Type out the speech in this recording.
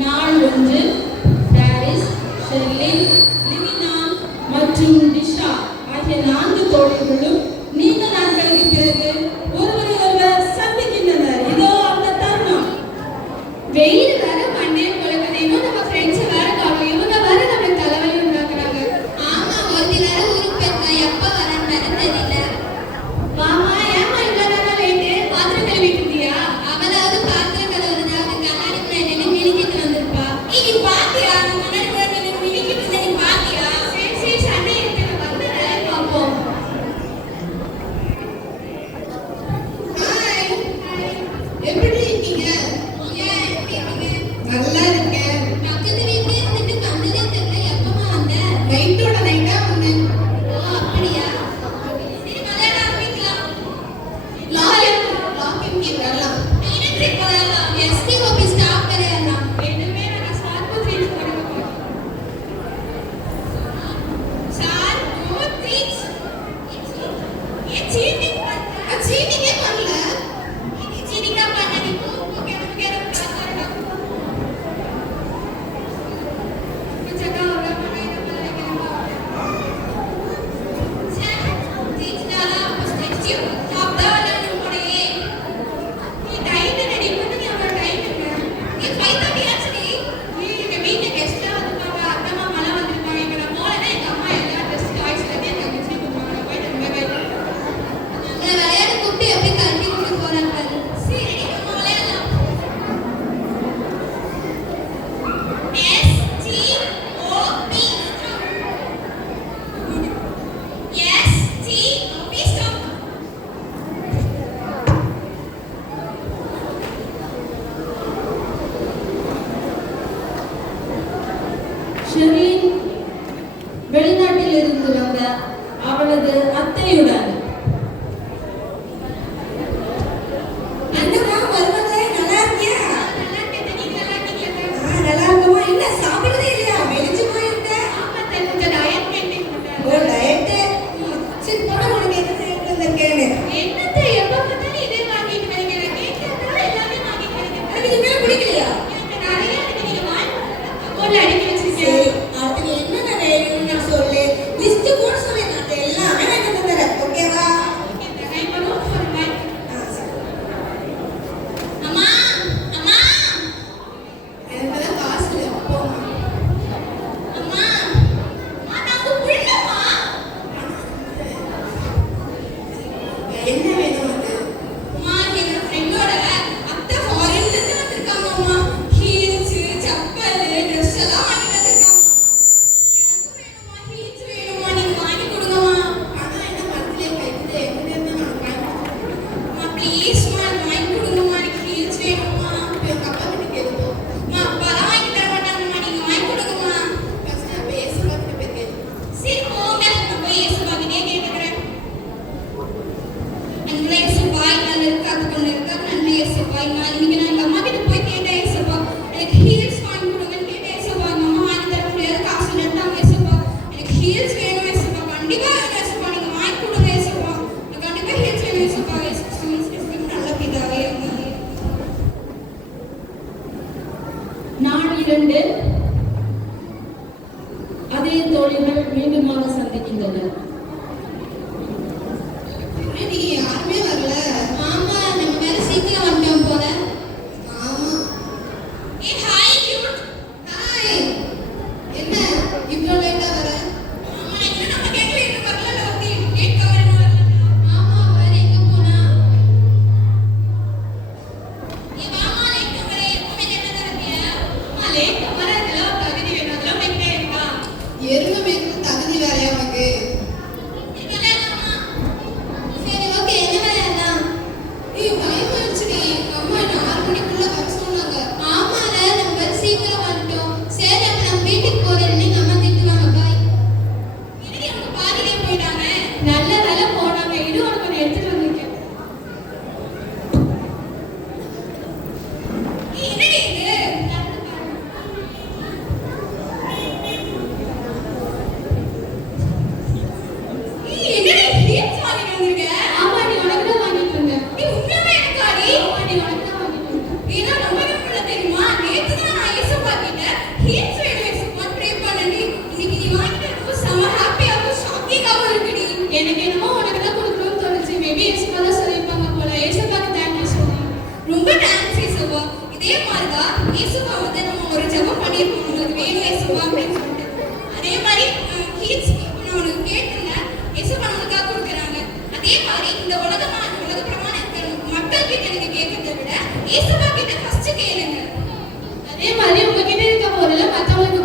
நாள் 1 பாரிஸ், ஷெர்லின், லிவினா மற்றும் டிஷா ஆகிய 4 தோழிகளும் நீண்ட நாட்களுக்கு பிறகு ஒருவரை ஒருவர் சந்திக்கின்றனர். இதோ அந்த தருணம். வெயில் வர மண்ணே கொழுக்குது. இன்னும் நம்ம ஃப்ரெண்ட்ஸ் வேற காணும். இவங்க வேற நம்ம தலைவலி உண்டாக்குறாங்க. ஆமா, ஒரு நேரம் ஊருக்கு போயிருந்தா எப்ப வரேன்னு தெரியல. மாமா ஏமா இவ்வளவு நேரம் லேட்டு? பாத்திரம் கழுவிட்டு இருந்தியா? அவளாவது பாத்திரம் கழுவுறது அவளுக்கு கண்ணாடி முன்னாடி மினிக்கிட்டு வந்திருப்பா. நீ பாத்தியா? முன்னாடி மினிக்கிட்டு இருந்த நீ பாத்தியா? சரி சரி, சண்டை இருக்கு, வந்து வேலை பார்ப்போம். ஹாய், எப்படி இருக்கீங்க? நல்லா இருக்கேன். பக்கத்து வீட்ல இருந்துட்டு கண்ணதே தெரியல. எப்பமா வந்த? நைட்டோட நைட்டா வந்தேன். ஓ அப்படியா? சரி மலையாள ஆரம்பிக்கலாம். லாக்கிங் வரலாம். எலக்ட்ரிக் வரலாம். எஸ்டி காபி ஸ்டாப் கரையலாம். ரெண்டுமே நான் ஸ்டார்ட் பண்ணி போடுங்க. Sir no treats. ये चीटिंग பண்ண. चीटिंग பண்ணல. இது चीटिंग தான் பண்ண. நீ போ கேரம் காசறடா. ஷெர்லின் வெளிநாட்டில் இருந்து வந்த அவளது அத்தையுடன் நாள் 2 அதே தோழிகள் மீண்டுமாக சந்திக்கின்றனர். யாருமே வரல. ஆமா, நம்ம வேற சீக்கிரம் வந்துட்டோம் போல. ஆமா. ஏ ஹாய் கியூட். ஹாய். என்ன இவ்வளவு லேட்டா வர? ஆமா, இன்னும் நம்ம கேட்கல, இன்னும் வரல. லோகி கேட் கவர் இன்னும் வரல. ஆமா, வேற எங்க போனா? ஏ மாமா லேட் வர. எப்பவுமே லேட்டா தான் இருப்பியா? அம்மா லேட் வர இதெல்லாம் தகுதி வேணும். அதெல்லாம் வைக்கிறே இருக்கா? எருமை மேய்க்கு தகுதி வேலையா உனக்கு? சரி ஓகே, என்ன வேலையா? ஏசப்பா கிட்ட ஃபர்ஸ்ட் கேளுங்க. அதே மாதிரி உங்ககிட்ட இருக்க பொருளை மத்தவங்களுக்கு